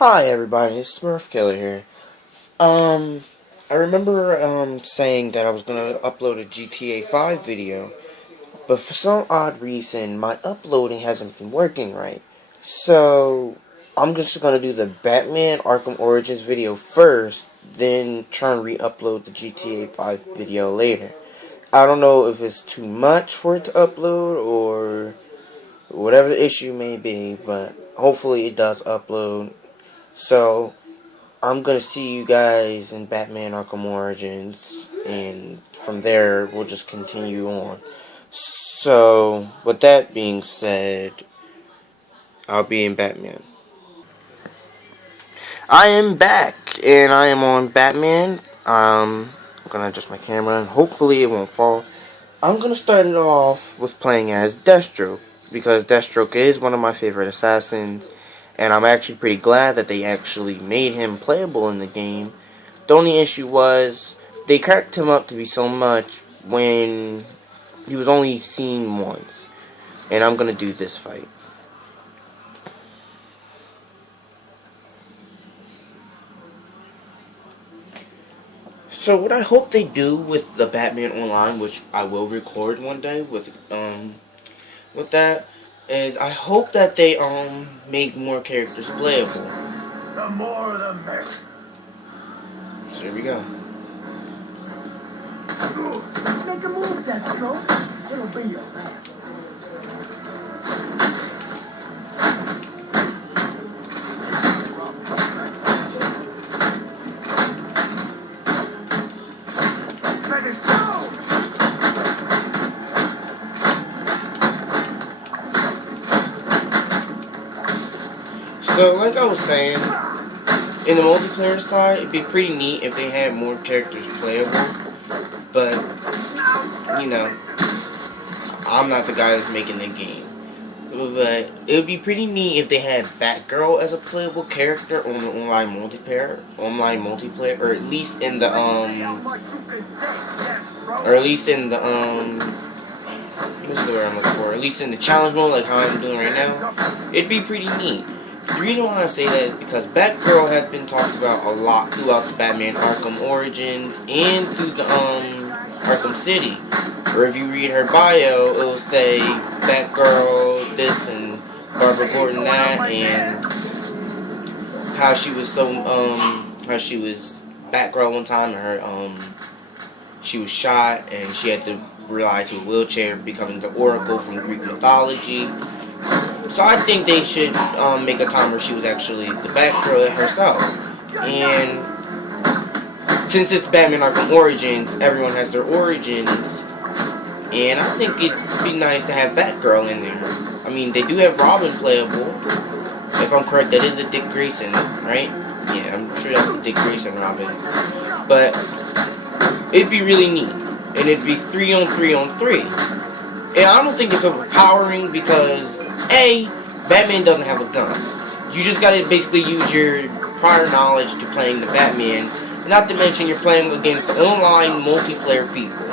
Hi everybody, it's Smurf Killer here. I remember saying that I was gonna upload a GTA 5 video, but for some odd reason my uploading hasn't been working right. So I'm just gonna do the Batman Arkham Origins video first, then try and re-upload the GTA 5 video later. I don't know if it's too much for it to upload or whatever the issue may be, but hopefully it does upload. So I'm gonna see you guys in Batman Arkham Origins, and from there we'll just continue on. So, with that being said, I'll be in Batman. I am back, and I am on Batman. I'm gonna adjust my camera, and hopefully it won't fall. I'm gonna start it off with playing as Deathstroke, because Deathstroke is one of my favorite assassins, and I'm actually pretty glad that they actually made him playable in the game. The only issue was, they cracked him up to be so much when he was only seen once. And I'm gonna do this fight. So what I hope they do with the Batman Online, which I will record one day with that, is I hope that they make more characters playable. The more the merrier. So here we go. Make a move, Deathstroke. It'll be your last. Let it go! So like I was saying, in the multiplayer side, it'd be pretty neat if they had more characters playable. But, you know, I'm not the guy that's making the game. But it would be pretty neat if they had Batgirl as a playable character on the online multiplayer, or at least in the what's the word I'm looking for? At least in the challenge mode, like how I'm doing right now. It'd be pretty neat. The reason why I say that is because Batgirl has been talked about a lot throughout the Batman Arkham Origins and through the Arkham City. Or if you read her bio, it will say Batgirl this and Barbara Gordon that, and how she was Batgirl one time, and her she was shot and she had to rely to a wheelchair, becoming the Oracle from Greek mythology. So I think they should make a time where she was actually the Batgirl herself. And since it's Batman Arkham Origins, everyone has their origins. And I think it'd be nice to have Batgirl in there. I mean, they do have Robin playable. If I'm correct, that is a Dick Grayson, right? Yeah, I'm sure that's the Dick Grayson Robin. But it'd be really neat. And it'd be 3-on-3-on-3. And I don't think it's overpowering because, A, Batman doesn't have a gun. You just gotta basically use your prior knowledge to playing the Batman. Not to mention you're playing against online multiplayer people.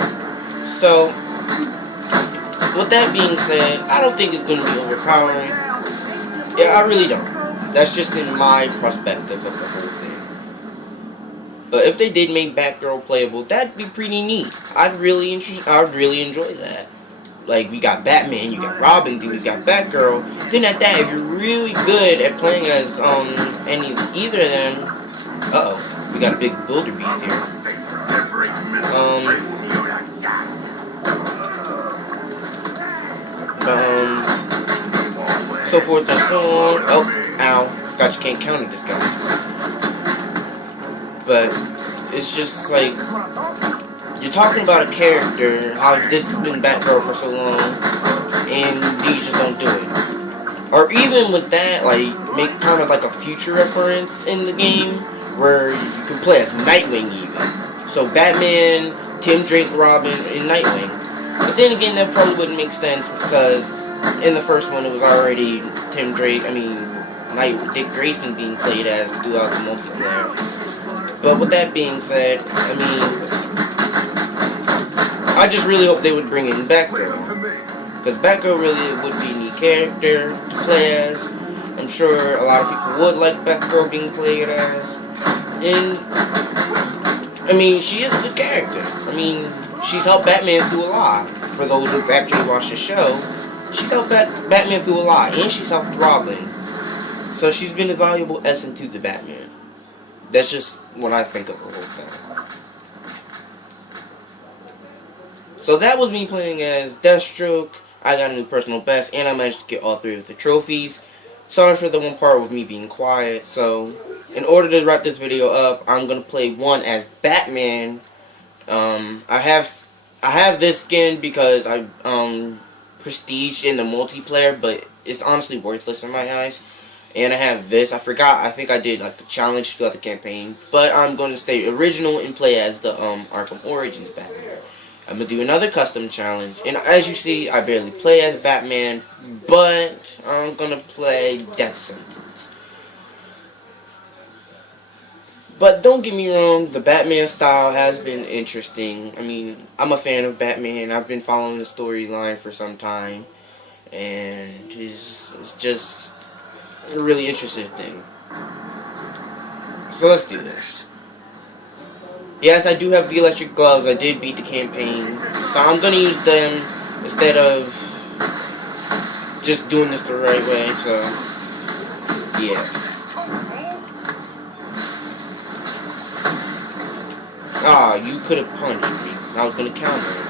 So, with that being said, I don't think it's going to be overpowering. Yeah, I really don't. That's just in my perspective of the whole thing. But if they did make Batgirl playable, that'd be pretty neat. I'd really enjoy that. Like, we got Batman, you got Robin, then you got Batgirl. Then at that, if you're really good at playing as either of them, we got a big wildebeest here. So forth and so on. Oh, ow. Forgot you can't counter this guy. But it's just like, you're talking about a character, how this has been Batgirl for so long, and you just don't do it. Or even with that, like, make kind of like a future reference in the game, where you can play as Nightwing even. So Batman, Tim Drake, Robin, and Nightwing. But then again, that probably wouldn't make sense because in the first one it was already Dick Grayson being played as throughout the multiplayer. But with that being said, I just really hope they would bring in Batgirl. Because Batgirl really would be a neat character to play as. I'm sure a lot of people would like Batgirl being played as. And, I mean, she is a good character. I mean, she's helped Batman through a lot. For those who've actually watched the show, she's helped Batman through a lot. And she's helped Robin. So she's been a valuable essence to the Batman. That's just what I think of the whole thing. So that was me playing as Deathstroke. I got a new personal best, and I managed to get all 3 of the trophies. Sorry for the one part with me being quiet. So, in order to wrap this video up, I'm gonna play one as Batman. I have this skin because I prestige in the multiplayer, but it's honestly worthless in my eyes. And I have this. I forgot. I think I did like the challenge throughout the campaign, but I'm going to stay original and play as the Arkham Origins Batman. I'm going to do another custom challenge. And as you see, I barely play as Batman, but I'm going to play Death Sentence. But don't get me wrong, the Batman style has been interesting. I mean, I'm a fan of Batman. I've been following the storyline for some time. And it's just a really interesting thing. So let's do this. Yes, I do have the electric gloves. I did beat the campaign. So I'm going to use them instead of just doing this the right way. So, yeah. Ah, you could have punched me. I was going to counter it.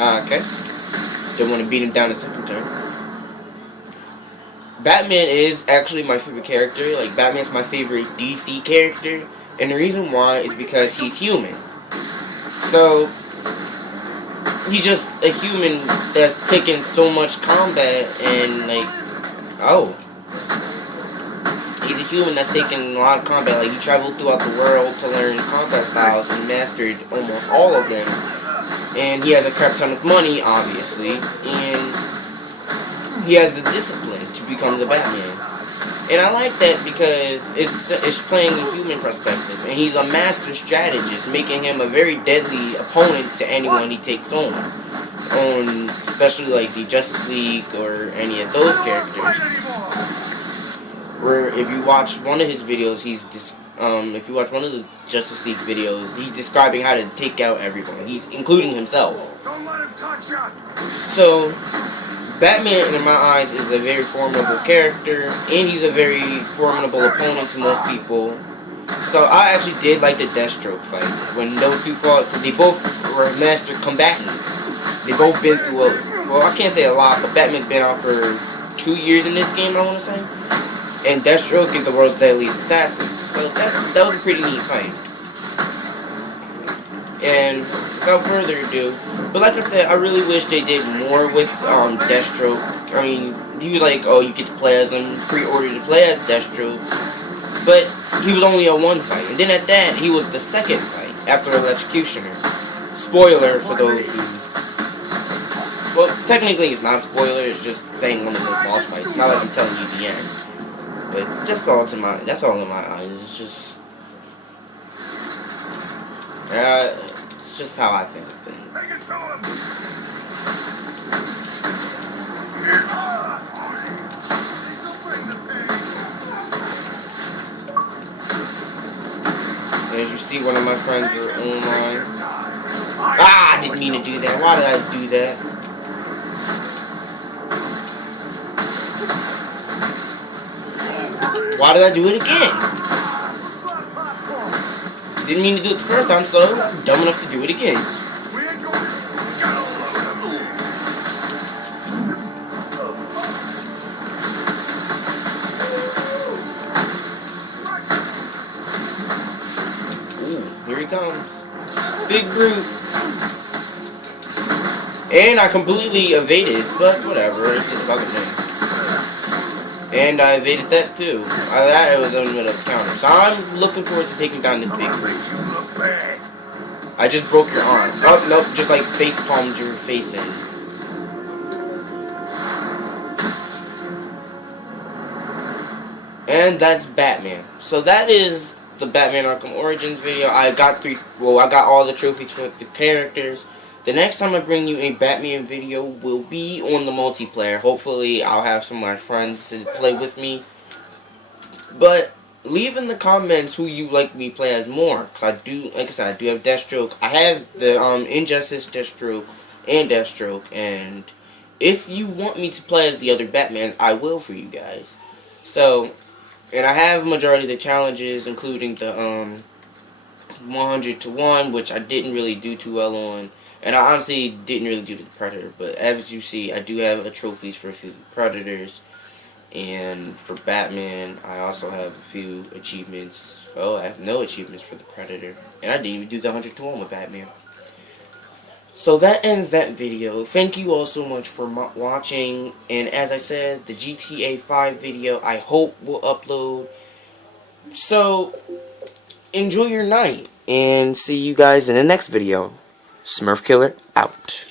Okay. Don't want to beat him down a second turn. Batman is actually my favorite character. Like, Batman's my favorite DC character. And the reason why is because he's human. So, he's just a human that's taken so much combat and, like, oh. He's a human that's taken a lot of combat. Like, he traveled throughout the world to learn combat styles and mastered almost all of them. And he has a crap ton of money, obviously, and he has the discipline to become the Batman. And I like that because it's playing a human perspective, and he's a master strategist, making him a very deadly opponent to anyone he takes on, especially like the Justice League or any of those characters. Where if you watch one of his videos, if you watch one of the Justice League videos, he's describing how to take out everyone, including himself. Don't let him touch you. So, Batman, in my eyes, is a very formidable character, and he's a very formidable opponent to most people. So, I actually did like the Deathstroke fight. When those two fought, they both were master combatants. They both been through well, I can't say a lot, but Batman's been out for 2 years in this game, I want to say. And Deathstroke is the world's deadliest assassin. So that was a pretty neat fight. And without further ado, but like I said, I really wish they did more with Deathstroke. I mean, he was like, oh, you get to play as him, pre-order to play as Deathstroke. But he was only a one fight. And then at that, he was the second fight after Electrocutioner. Spoiler for those who... Well, technically it's not a spoiler, it's just saying one of the boss fights. It's not like I'm telling you the end. But that's all in my eyes. It's just, it's just how I think of things. As you see, one of my friends are online. Ah, I didn't mean to do that. Why did I do that? Why did I do it again? Didn't mean to do it the first time, so I'm dumb enough to do it again. Ooh, here he comes. Big brute. And I completely evaded, but whatever, it's just fucking thing. And I evaded that too. That was a little counter. So I'm looking forward to taking down this big brute. I just broke your arm. Oh, nope, just like face palmed your face in. And that's Batman. So that is the Batman Arkham Origins video. I got all the trophies for the characters. The next time I bring you a Batman video will be on the multiplayer. Hopefully I'll have some of my friends to play with me. But leave in the comments who you like me play as more. Cause I do, like I said, I do have Deathstroke. I have the Injustice Deathstroke and Deathstroke. And if you want me to play as the other Batmans, I will for you guys. So, and I have majority of the challenges, including the 100 to 1, which I didn't really do too well on. And I honestly didn't really do the Predator, but as you see, I do have trophies for a few Predators. And for Batman, I also have a few achievements. Oh, I have no achievements for the Predator. And I didn't even do the 100 to 1 with Batman. So that ends that video. Thank you all so much for watching. And as I said, the GTA 5 video I hope will upload. So, enjoy your night. And see you guys in the next video. Smurf Killer out.